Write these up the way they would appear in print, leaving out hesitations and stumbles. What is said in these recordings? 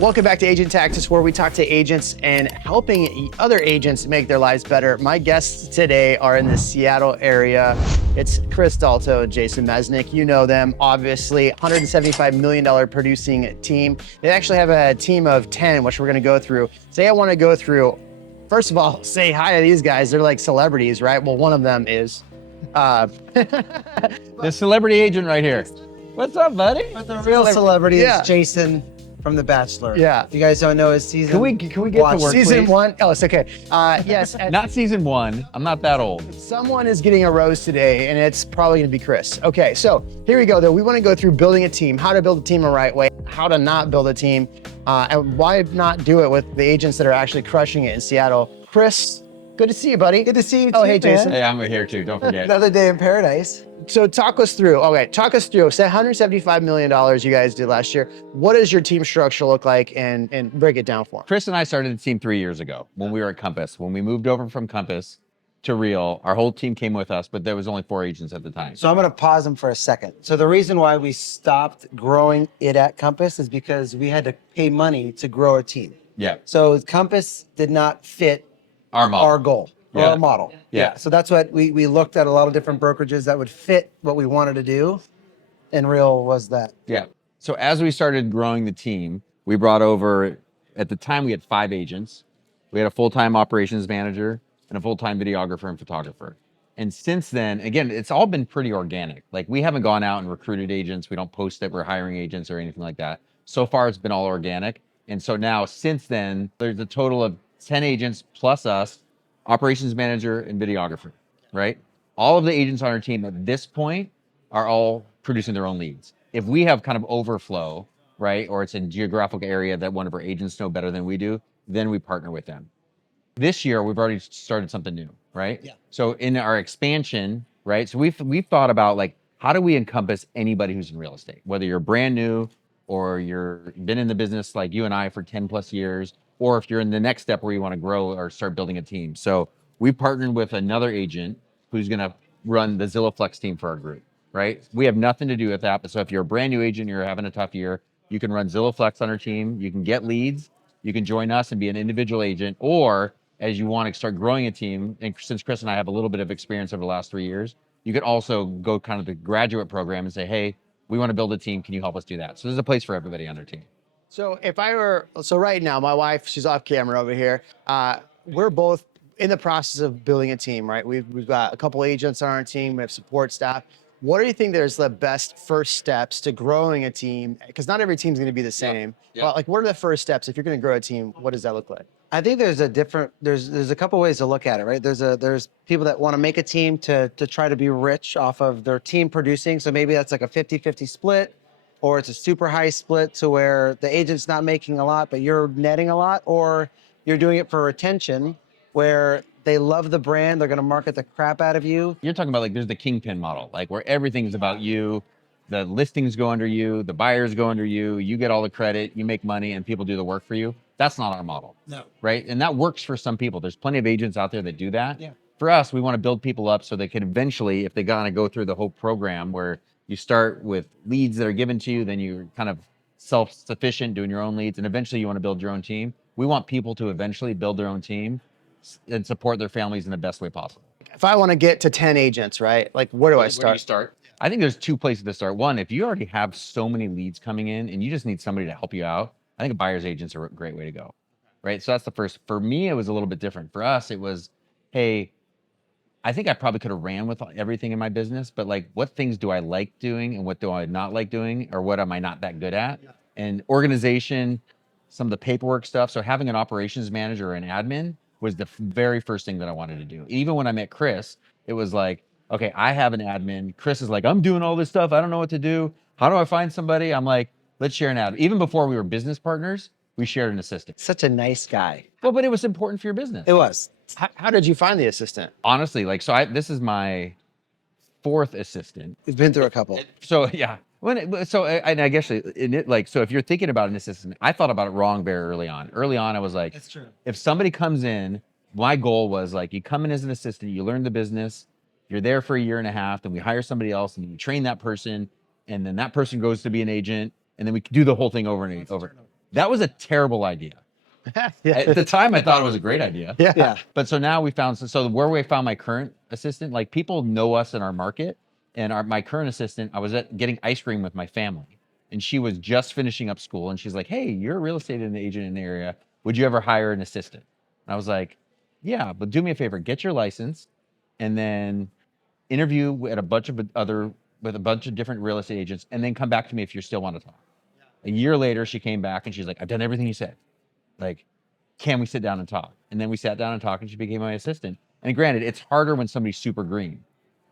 Welcome back to Agent Tactics, where we talk to agents and helping other agents make their lives better. My guests today are in the Seattle area. It's Chris Dalto and Jason Mesnick. You know them, obviously. $175 million producing team. They actually have a team of 10, which we're going to go through. Today, I want to go through, first of all, say hi to these guys. They're like celebrities, right? Well, one of them is. The celebrity agent right here. What's up, buddy? But the real celebrity Yeah. is Jason from The Bachelor. Yeah. If you guys don't know his season. Can we get watch to work, Season please? 1. Oh, it's okay. Yes. Not season 1. I'm not that old. Someone is getting a rose today, and it's probably going to be Chris. Okay, so here we go, though. We want to go through building a team, how to build a team the right way, how to not build a team, and why not do it with the agents that are actually crushing it in Seattle. Chris, good to see you, buddy. Good to see you Oh, too, hey, man. Jason. Hey, I'm here too. Don't forget. Another day in paradise. So talk us through. Okay, talk us through. So $175 million you guys did last year. What does your team structure look like, and break it down for them? Chris and I started the team 3 years ago when we were at Compass. When we moved over from Compass to Real, our whole team came with us, but there was only 4 agents at the time. So I'm going to pause him for a second. So the reason why we stopped growing it at Compass is because we had to pay money to grow a team. Yeah, So Compass did not fit our model. our goal or Yeah. our model. Yeah. So that's what we looked at a lot of different brokerages that would fit what we wanted to do. And Real was that. Yeah. So as we started growing the team, we brought over, at the time we had 5 agents. We had a full-time operations manager and a full-time videographer and photographer. And since then, again, it's all been pretty organic. Like, we haven't gone out and recruited agents. We don't post that we're hiring agents or anything like that. So far, it's been all organic. And so now, since then, there's a total of 10 agents plus us, operations manager and videographer, right? All of the agents on our team at this point are all producing their own leads. If we have kind of overflow, right, or it's a geographical area that one of our agents know better than we do, then we partner with them. This year, we've already started something new, right? Yeah. So in our expansion, right, so we've thought about, like, how do we encompass anybody who's in real estate, whether you're brand new or you're been in the business like you and I for 10 plus years, or if you're in the next step where you want to grow or start building a team. So we partnered with another agent who's going to run the Zillow Flex team for our group, right? We have nothing to do with that. But so if you're a brand new agent, you're having a tough year, you can run Zillow Flex on our team. You can get leads. You can join us and be an individual agent. Or as you want to start growing a team, and since Chris and I have a little bit of experience over the last 3 years, you could also go kind of the graduate program and say, hey, we want to build a team. Can you help us do that? So there's a place for everybody on our team. So so right now, my wife, she's off camera over here. We're both in the process of building a team, right? We've got a couple agents on our team. We have support staff. What do you think there's the best first steps to growing a team? Because not every team's going to be the same. Yeah. But like, what are the first steps if you're going to grow a team? What does that look like? I think there's a couple ways to look at it, right? There's people that want to make a team to try to be rich off of their team producing. So maybe that's like a 50-50 split, or it's a super high split to where the agent's not making a lot, but you're netting a lot, or you're doing it for retention where they love the brand, they're going to market the crap out of you. You're talking about, like, there's the kingpin model, like where everything's about you. The listings go under you, the buyers go under you, you get all the credit, you make money, and people do the work for you. That's not our model. No. Right? And that works for some people. There's plenty of agents out there that do that. Yeah. For us, we want to build people up so they can eventually, if they gotta go through the whole program where you start with leads that are given to you, then you're kind of self-sufficient doing your own leads, and eventually you want to build your own team. We want people to eventually build their own team and support their families in the best way possible. If I want to get to 10 agents, right? Like, where do I Where do you start? start? I think there's 2 places to start. One, if you already have so many leads coming in and you just need somebody to help you out, I think a buyer's agent's a great way to go, right? So that's the first. For me, it was a little bit different. For us, it was, hey, I think I probably could have ran with everything in my business, but, like, what things do I like doing and what do I not like doing, or what am I not that good at? Yeah. And organization, some of the paperwork stuff. So having an operations manager or an admin was the very first thing that I wanted to do. Even when I met Chris, it was like, okay, I have an admin. Chris is like, I'm doing all this stuff. I don't know what to do. How do I find somebody? I'm like, let's share an admin. Even before we were business partners, we shared an assistant. Such a nice guy. Well, but it was important for your business. It was. How did you find the assistant? Honestly, like, so this is my 4th assistant. We've been through a couple. So yeah, and I guess so if you're thinking about an assistant, I thought about it wrong very early on. Early on, I was like, That's true. if somebody comes in, my goal was, like, you come in as an assistant, you learn the business, you're there for a year and a half, then we hire somebody else and you train that person, and then that person goes to be an agent, and then we do the whole thing over and over. That was a terrible idea. Yeah. At the time, I thought it was a great idea. Yeah. Yeah. But so now we found, so where we found my current assistant, like people know us in our market, and my current assistant, I was getting ice cream with my family, and she was just finishing up school, and she's like, "Hey, you're a real estate agent in the area. Would you ever hire an assistant?" And I was like, "Yeah, but do me a favor, get your license, and then interview at a bunch of with a bunch of different real estate agents, and then come back to me if you still want to talk." A year later, she came back and she's like, "I've done everything you said. Like, can we sit down and talk?" And then we sat down and talked, and she became my assistant. And granted, it's harder when somebody's super green,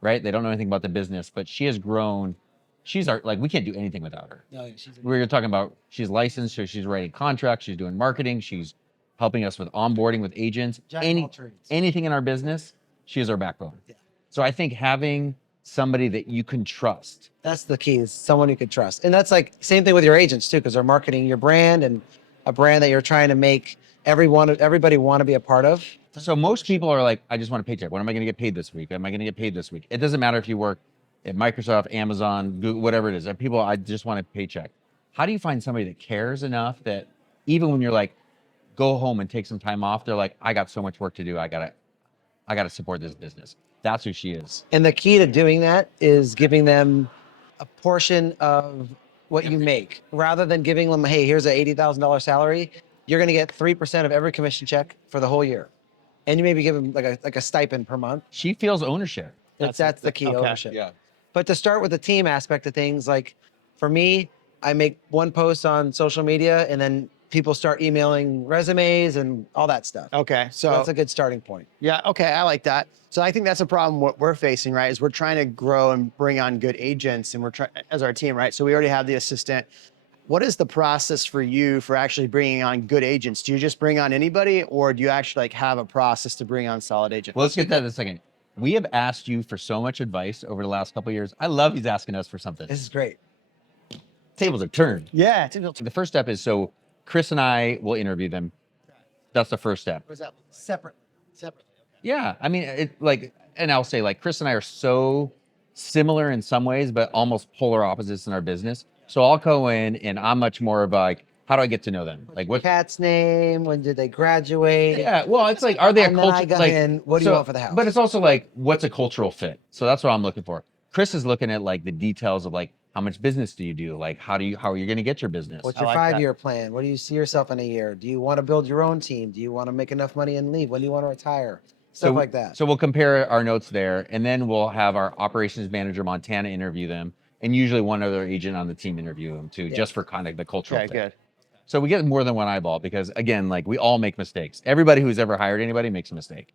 right? They don't know anything about the business, but she has grown. She's our, like, we can't do anything without her. No, We were talking about, she's licensed, so she's writing contracts, she's doing marketing, she's helping us with onboarding with agents. Anything in our business, she is our backbone. Yeah. So I think having somebody that you can trust. That's the key, is someone you could trust. And that's like same thing with your agents too, because they're marketing your brand and a brand that you're trying to make everybody want to be a part of. So most people are like, I just want a paycheck. When am I going to get paid this week? Am I going to get paid this week? It doesn't matter if you work at Microsoft, Amazon, Google, whatever it is. People, I just want a paycheck. How do you find somebody that cares enough that even when you're like, go home and take some time off, they're like, I got so much work to do. I gotta support this business. That's who she is. And the key to doing that is giving them a portion of what you make, rather than giving them, hey, here's an $80,000 salary. You're going to get 3% of every commission check for the whole year, and you maybe give them like a stipend per month. She feels ownership. That's the key, okay. ownership. Yeah. But to start with the team aspect of things, like for me, I make one post on social media, and then people start emailing resumes and all that stuff. Okay. So So that's a good starting point. yeah, okay, I like that. So I think that's a problem what we're facing, right? Is we're trying to grow and bring on good agents, and we're trying as our team, right? So we already have the assistant. What is the process for you for actually bringing on good agents? Do you just bring on anybody, or do you actually like have a process to bring on solid agents? Well, let's get that in a second. We have asked you for so much advice over the last couple of years. I love he's asking us for something. This is great. Tables are turned. Yeah. The first step is, so Chris and I will interview them. That's the first step. Was that Separate. Yeah, I mean, and I'll say, like, Chris and I are so similar in some ways, but almost polar opposites in our business. So I'll go in and I'm much more of like, how do I get to know them? Like, what? Cat's name? When did they graduate? Yeah, well, it's like, are they a And then I culture? got Like, in, what do you want for the house? But it's also like, what's a cultural fit? So that's what I'm looking for. Chris is looking at like the details of like, how much business do you do? Like, how are you going to get your business? What's I your like that. 5-year plan? What do you see yourself in a year? Do you want to build your own team? Do you want to make enough money and leave? When do you want to retire? Stuff like that. So we'll compare our notes there, and then we'll have our operations manager, Montana, interview them, and usually one other agent on the team interview them too, just for kind of the cultural Okay, fit. good. So we get more than one eyeball because, again, like we all make mistakes. Everybody who's ever hired anybody makes a mistake,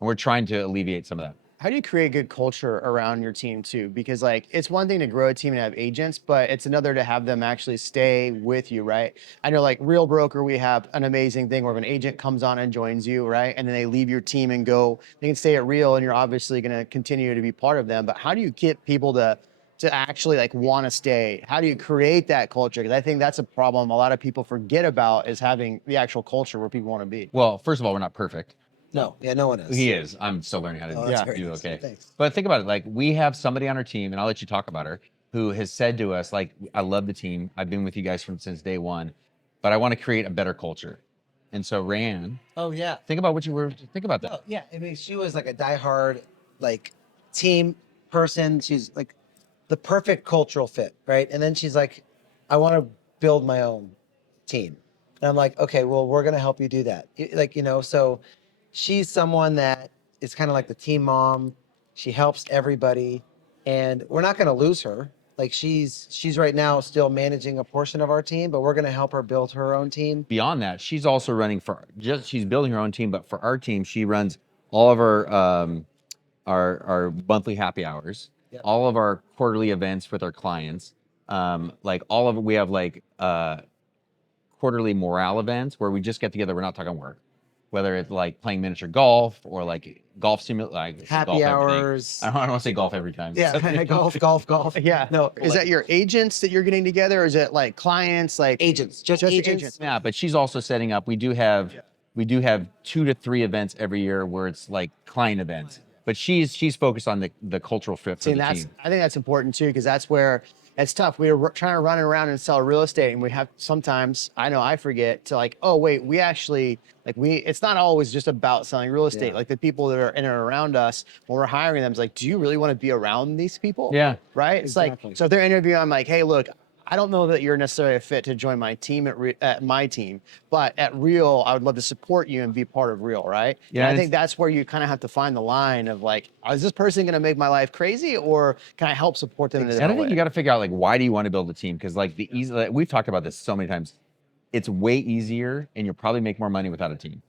and we're trying to alleviate some of that. How do you create good culture around your team too? Because like it's one thing to grow a team and have agents, but it's another to have them actually stay with you, right? I know like Real Broker, we have an amazing thing where if an agent comes on and joins you, right? And then they leave your team and go, they can stay at Real and you're obviously gonna continue to be part of them. But how do you get people to actually like want to stay? How do you create that culture? Because I think that's a problem a lot of people forget about, is having the actual culture where people want to be. Well, first of all, we're not perfect. No, no one is. He is. I'm still learning how to Oh, do that's it. very Do nice. okay. Thanks. But think about it. Like we have somebody on our team, and I'll let you talk about her, who has said to us, like, I love the team. I've been with you guys since day one, but I want to create a better culture. And so Ran, Oh yeah. think about think about that. Oh yeah. I mean, she was like a diehard like team person. She's like the perfect cultural fit, right? And then she's like, I want to build my own team. And I'm like, okay, well, we're gonna help you do that. Like, so she's someone that is kind of like the team mom. She helps everybody, and we're not gonna lose her. Like she's right now still managing a portion of our team, but we're gonna help her build her own team. Beyond that, she's also running she's building her own team, but for our team, she runs all of our monthly happy hours, Yep. all of our quarterly events with our clients. Like all of it, we have like quarterly morale events where we just get together. We're not talking work, whether it's like playing miniature golf or like golf simulator, like Happy golf hours. I don't want to say golf every time. Yeah, golf. Yeah. No, Is that your agents that you're getting together? Or is it like clients? Like agents? Just Just agents. agents. Yeah, but she's also setting up. We do have 2 to 3 events every year where it's like client events. But she's focused on the cultural fit for See, the and team. I think that's important too, because that's where it's tough. We were trying to run around and sell real estate, and we have sometimes, I know I forget to like, oh wait, we actually it's not always just about selling real estate. Yeah. Like the people that are in and around us when we're hiring them, it's like, do you really want to be around these people? Yeah. Right. It's Exactly. like, so if they're interviewing, I'm like, hey, look, I don't know that you're necessarily a fit to join my team at my team, but at Real, I would love to support you and be part of Real, right? Yeah, And I think that's where you kind of have to find the line of like, is this person going to make my life crazy, or can I help support them in a And I different think way? you got to figure out like, why do you want to build a team? Because like we've talked about this so many times. It's way easier, and you'll probably make more money without a team.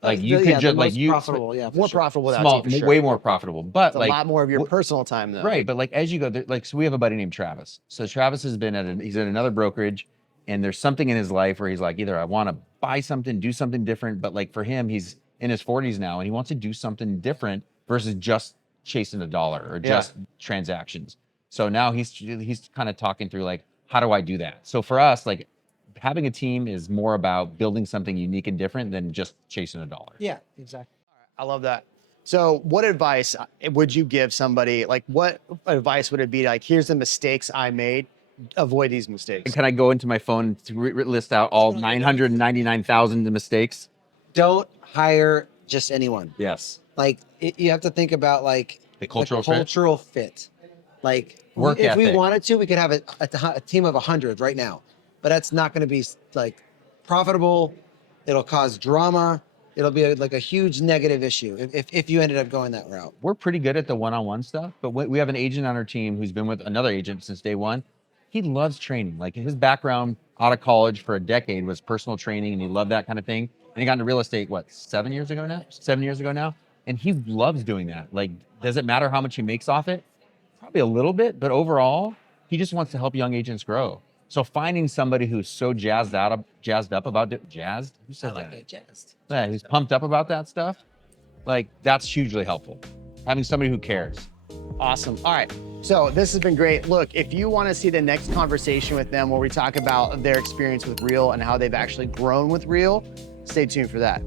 Like you could just like profitable, yeah, for More sure. profitable without small, a team, for sure. way more profitable. But It's a like lot more of your personal time though. right, but like as you go, like so we have a buddy named Travis. So Travis has been he's at another brokerage, and there's something in his life where he's like, either I want to buy something, do something different, but like for him, he's in his 40s now, and he wants to do something different versus just chasing a dollar or just transactions. So now he's kind of talking through like, how do I do that? So for us, like having a team is more about building something unique and different than just chasing a dollar. Yeah, exactly. I love that. So what advice would you give somebody? Like what advice would it be? Like, here's the mistakes I made. Avoid these mistakes. Can I go into my phone to list out all 999,000 mistakes? Don't hire just anyone. Yes. Like you have to think about like The cultural fit. Like Work if we ethic. wanted to, we could have a team of 100 right now, but that's not going to be like profitable. It'll cause drama. It'll be like a huge negative issue if you ended up going that route. We're pretty good at the one-on-one stuff, but we have an agent on our team who's been with another agent since day one. He loves training. Like his background out of college for a decade was personal training, and he loved that kind of thing. And he got into real estate, 7 years ago now? And he loves doing that. Like, does it matter how much he makes off it? Probably a little bit, but overall, he just wants to help young agents grow. So finding somebody who's so jazzed up about it, jazzed? Who said that? Jazzed. Yeah, who's pumped up about that stuff, like that's hugely helpful. Having somebody who cares. Awesome. All right. So this has been great. Look, if you want to see the next conversation with them where we talk about their experience with Real and how they've actually grown with Real, stay tuned for that.